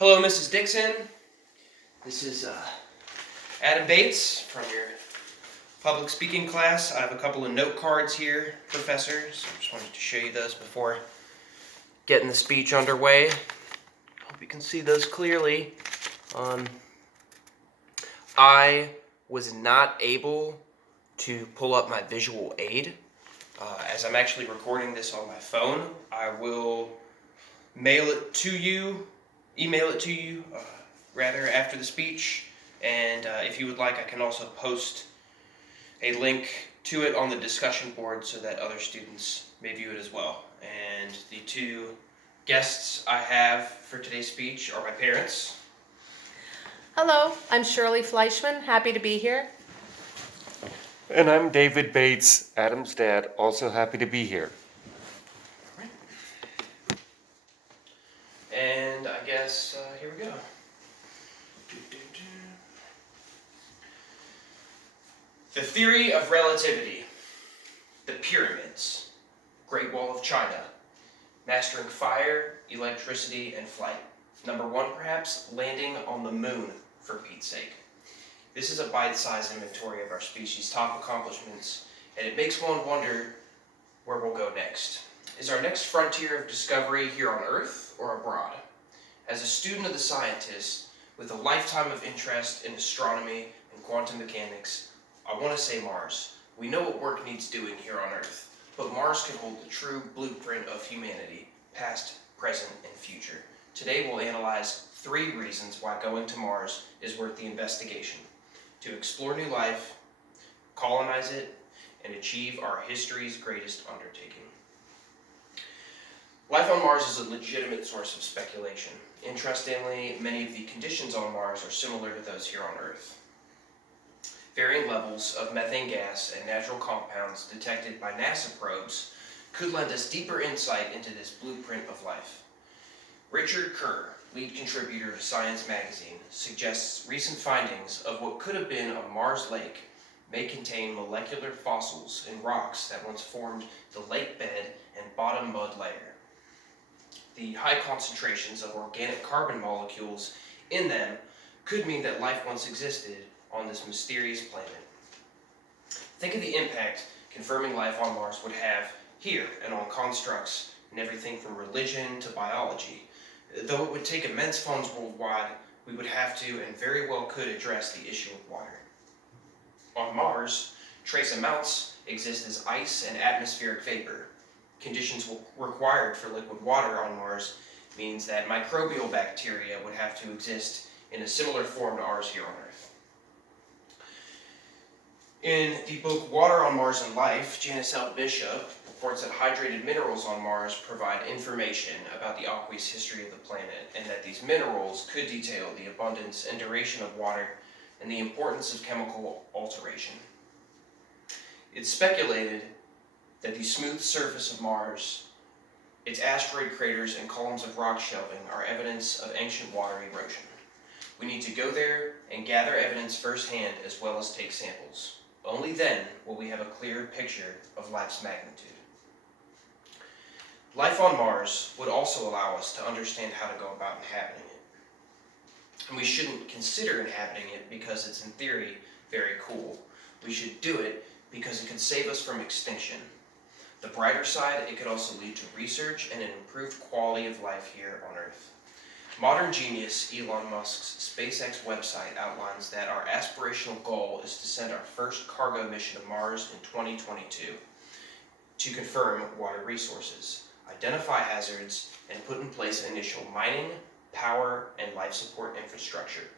Hello, Mrs. Dixon. This is Adam Bates from your public speaking class. I have a couple of note cards here, Professor, so I just wanted to show you those before getting the speech underway. Hope you can see those clearly. I was not able to pull up my visual aid. As I'm actually recording this on my phone, I will email it to you after the speech, and if you would like, I can also post a link to it on the discussion board so that other students may view it as well. And the two guests I have for today's speech are my parents. Hello, I'm Shirley Fleischman, happy to be here. And I'm David Bates, Adam's dad, also happy to be here. And I guess, here we go. The theory of relativity, the pyramids, Great Wall of China, mastering fire, electricity, and flight. Number one, perhaps, landing on the moon, for Pete's sake. This is a bite-sized inventory of our species' top accomplishments, and it makes one wonder where we'll go next. Is our next frontier of discovery here on Earth or abroad? As a student of the scientists, with a lifetime of interest in astronomy and quantum mechanics, I want to say Mars. We know what work needs doing here on Earth, but Mars can hold the true blueprint of humanity, past, present, and future. Today we'll analyze 3 reasons why going to Mars is worth the investigation. To explore new life, colonize it, and achieve our history's greatest undertaking. Life on Mars is a legitimate source of speculation. Interestingly, many of the conditions on Mars are similar to those here on Earth. Varying levels of methane gas and natural compounds detected by NASA probes could lend us deeper insight into this blueprint of life. Richard Kerr, lead contributor to Science magazine, suggests recent findings of what could have been a Mars lake may contain molecular fossils in rocks that once formed the lake bed and bottom mud layer. The high concentrations of organic carbon molecules in them could mean that life once existed on this mysterious planet. Think of the impact confirming life on Mars would have here and on constructs and everything from religion to biology. Though it would take immense funds worldwide, we would have to and very well could address the issue of water. On Mars, trace amounts exist as ice and atmospheric vapor. Conditions required for liquid water on Mars means that microbial bacteria would have to exist in a similar form to ours here on Earth. In the book Water on Mars and Life, Janice L. Bishop reports that hydrated minerals on Mars provide information about the aqueous history of the planet, and that these minerals could detail the abundance and duration of water and the importance of chemical alteration. It's speculated that the smooth surface of Mars, its asteroid craters and columns of rock shelving are evidence of ancient water erosion. We need to go there and gather evidence firsthand as well as take samples. Only then will we have a clear picture of life's magnitude. Life on Mars would also allow us to understand how to go about inhabiting it. And we shouldn't consider inhabiting it because it's in theory very cool. We should do it because it could save us from extinction. The brighter side, it could also lead to research and an improved quality of life here on Earth. Modern genius Elon Musk's SpaceX website outlines that our aspirational goal is to send our first cargo mission to Mars in 2022 to confirm water resources, identify hazards, and put in place initial mining, power, and life support infrastructure.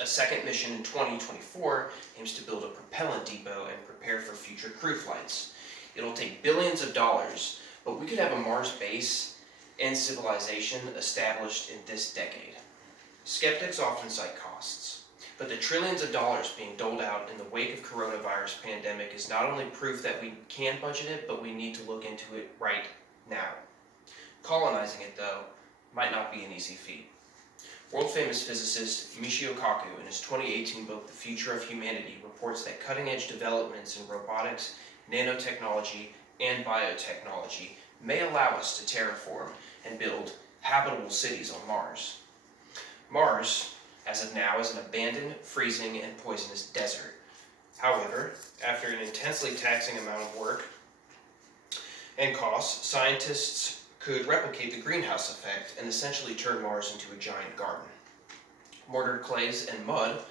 A second mission in 2024 aims to build a propellant depot and prepare for future crew flights. It'll take billions of dollars, but we could have a Mars base and civilization established in this decade. Skeptics often cite costs, but the trillions of dollars being doled out in the wake of coronavirus pandemic is not only proof that we can budget it, but we need to look into it right now. Colonizing it, though, might not be an easy feat. World-famous physicist Michio Kaku, in his 2018 book, The Future of Humanity, reports that cutting-edge developments in robotics, nanotechnology, and biotechnology may allow us to terraform and build habitable cities on Mars. Mars, as of now, is an abandoned, freezing, and poisonous desert. However, after an intensely taxing amount of work and costs, scientists could replicate the greenhouse effect and essentially turn Mars into a giant garden. Mortared clays and mud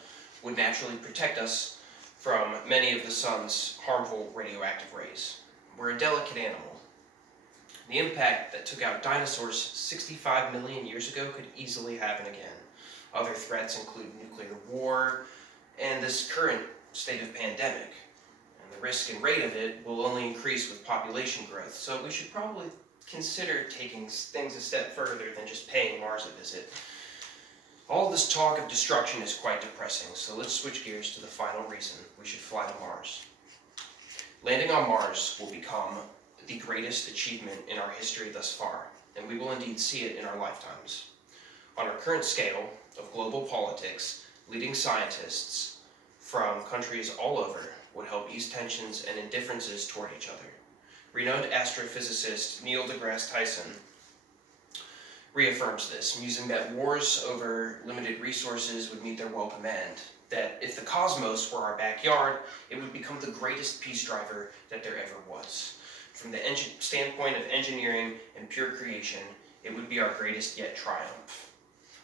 would naturally protect us from many of the sun's harmful radioactive rays. We're a delicate animal. The impact that took out dinosaurs 65 million years ago could easily happen again. Other threats include nuclear war and this current state of pandemic. And the risk and rate of it will only increase with population growth, so we should probably consider taking things a step further than just paying Mars a visit. All this talk of destruction is quite depressing, so let's switch gears to the final reason we should fly to Mars. Landing on Mars will become the greatest achievement in our history thus far, and we will indeed see it in our lifetimes. On our current scale of global politics, leading scientists from countries all over would help ease tensions and indifferences toward each other. Renowned astrophysicist Neil deGrasse Tyson reaffirms this, musing that wars over limited resources would meet their welcome end, that if the cosmos were our backyard, it would become the greatest peace driver that there ever was. From the standpoint of engineering and pure creation, it would be our greatest yet triumph.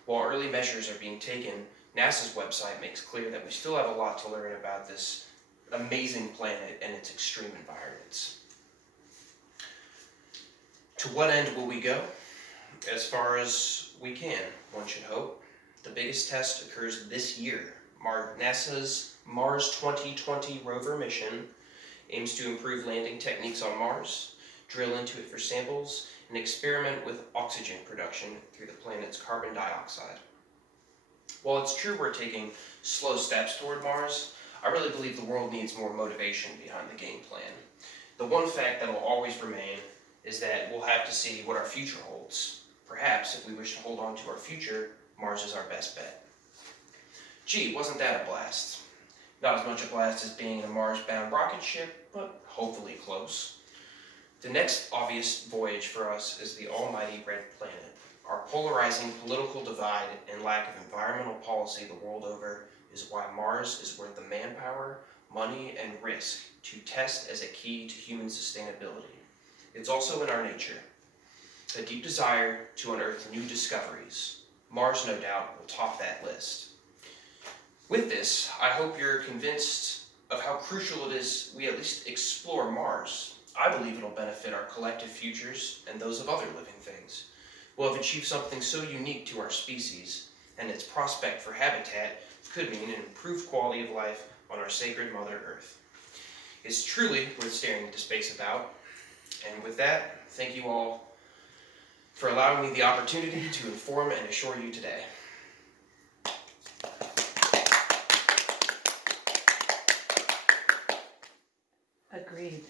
While early measures are being taken, NASA's website makes clear that we still have a lot to learn about this amazing planet and its extreme environments. To what end will we go? As far as we can, one should hope. The biggest test occurs this year. NASA's Mars 2020 rover mission aims to improve landing techniques on Mars, drill into it for samples, and experiment with oxygen production through the planet's carbon dioxide. While it's true we're taking slow steps toward Mars, I really believe the world needs more motivation behind the game plan. The one fact that will always remain is that we'll have to see what our future holds. Perhaps, if we wish to hold on to our future, Mars is our best bet. Gee, wasn't that a blast? Not as much a blast as being in a Mars-bound rocket ship, but hopefully close. The next obvious voyage for us is the almighty red planet. Our polarizing political divide and lack of environmental policy the world over is why Mars is worth the manpower, money, and risk to test as a key to human sustainability. It's also in our nature. A deep desire to unearth new discoveries. Mars, no doubt, will top that list. With this, I hope you're convinced of how crucial it is we at least explore Mars. I believe it'll benefit our collective futures and those of other living things. We'll have achieved something so unique to our species, and its prospect for habitat could mean an improved quality of life on our sacred Mother Earth. It's truly worth staring into space about. And with that, thank you all for allowing me the opportunity to inform and assure you today. Agreed.